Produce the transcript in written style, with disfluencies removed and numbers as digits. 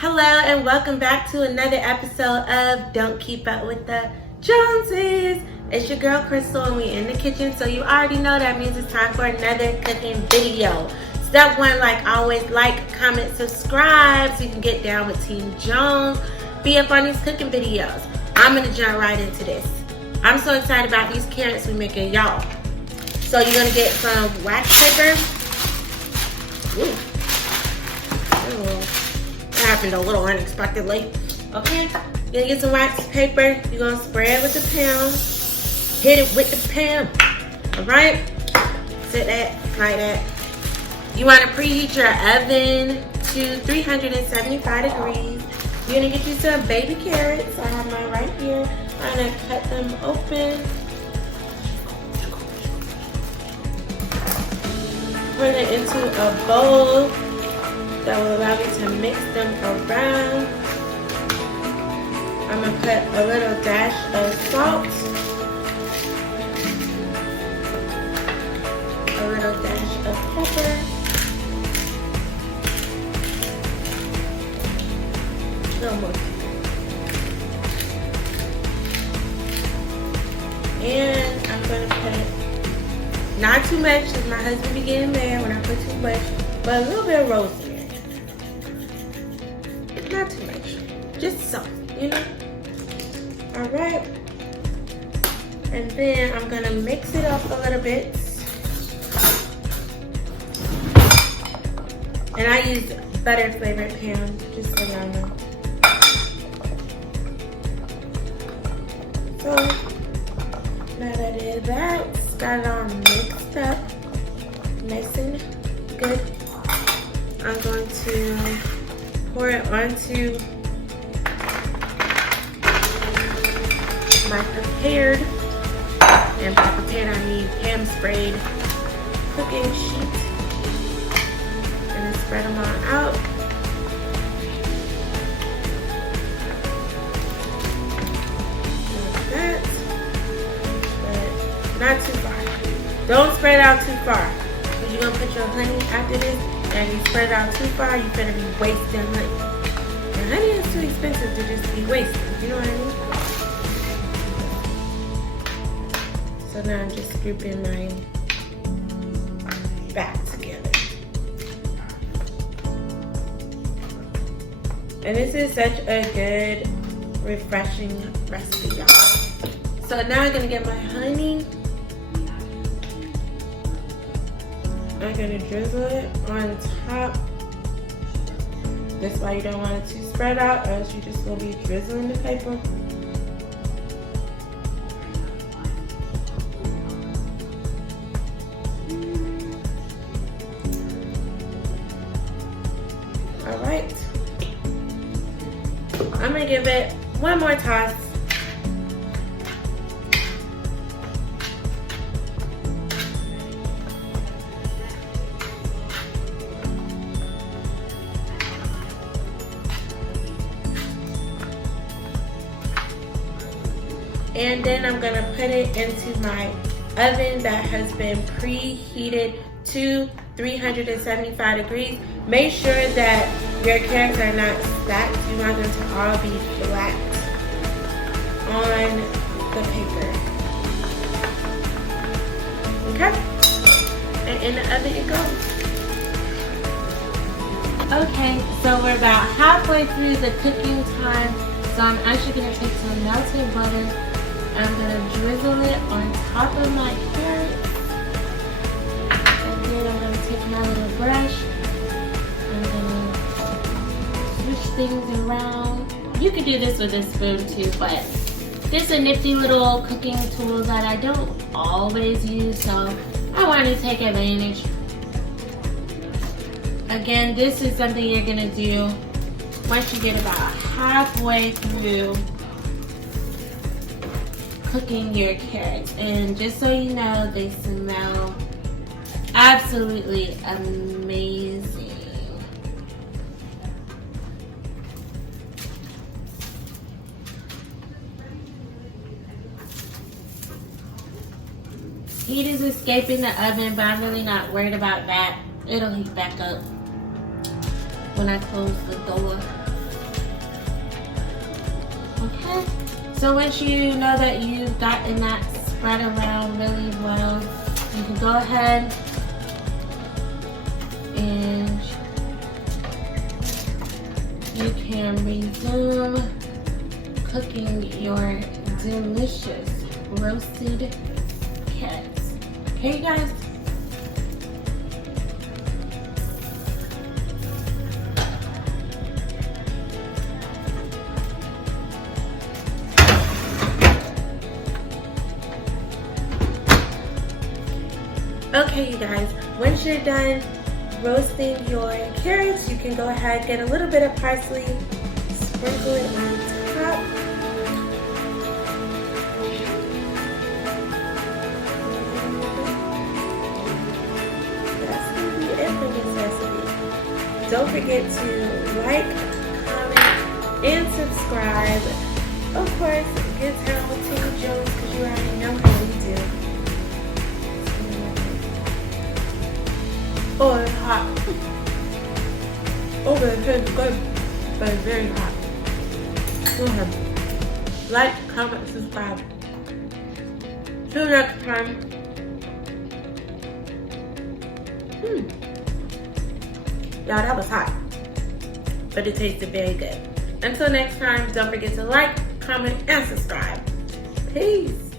Hello and welcome back to another episode of Don't Keep Up with the Joneses. It's your girl Crystal and we in the kitchen, so you already know that means it's time for another cooking video. Step one, like always, like, comment, subscribe so you can get down with Team Jones. Be up on these cooking videos. I'm gonna jump right into this. I'm so excited about these carrots we making, y'all. So you're gonna get some wax paper. Ooh. That happened a little unexpectedly. Okay, you're gonna get some wax paper. You're gonna spray it with the pan. Hit it with the pan. Alright? Sit that like that. You wanna preheat your oven to 375 degrees. You're gonna get you some baby carrots. I have mine right here. I'm gonna cut them open. Put it into a bowl that will allow me to mix them around. I'm gonna put a little dash of salt, a little dash of pepper, a little more, and I'm gonna put not too much because my husband be getting mad when I put too much, but a little bit of rosemary. Not too much, just some, you know? All right, and then I'm gonna mix it up a little bit. And I use butter flavored pan, just so y'all know. So, now that it is that, got it all mixed up, nice and good. I'm going to pour it onto my prepared, and by prepared I mean pan sprayed cooking sheet, and then spread them all out. Like that, but not too far. Don't spread it out too far, because you're gonna put your honey after this, and if you spread it out too far, you're gonna be wasting honey. And honey is too expensive to just be wasted, you know what I mean? So now I'm just scooping mine back together. And this is such a good, refreshing recipe, y'all. So now I'm gonna get my honey. I'm gonna drizzle it on top. That's why you don't want it to spread out, or else you're just gonna be drizzling the paper. All right. I'm gonna give it one more toss. And then I'm gonna put it into my oven that has been preheated to 375 degrees. Make sure that your carrots are not stacked. You want them to all be flat on the paper. Okay? And in the oven it goes. Okay, so we're about halfway through the cooking time. So I'm actually gonna take some melted butter. I'm gonna drizzle it on top of my carrots, and then I'm gonna take my little brush. I'm gonna switch things around. You could do this with a spoon too, but this is a nifty little cooking tool that I don't always use, so I wanted to take advantage. Again, this is something you're gonna do once you get about halfway through cooking your carrots. And just so you know, they smell absolutely amazing. Heat is escaping the oven, but I'm really not worried about that. It'll heat back up when I close the door. Okay, so once you know that you've gotten that spread around really well, you can go ahead and you can resume cooking your delicious roasted carrots. Okay, you guys? Okay, you guys, once you're done roasting your carrots, you can go ahead, get a little bit of parsley, sprinkle it on top. That's going to be it for this recipe. Don't forget to like, comment, and subscribe. Of course, get down with Tina Jones because you already know how we do. Oh, it's hot. Oh, but it tastes good, but it's very hot. Go ahead. Like, comment, subscribe. Till next time. Y'all, that was hot, but it tasted very good. Until next time, don't forget to like, comment, and subscribe. Peace.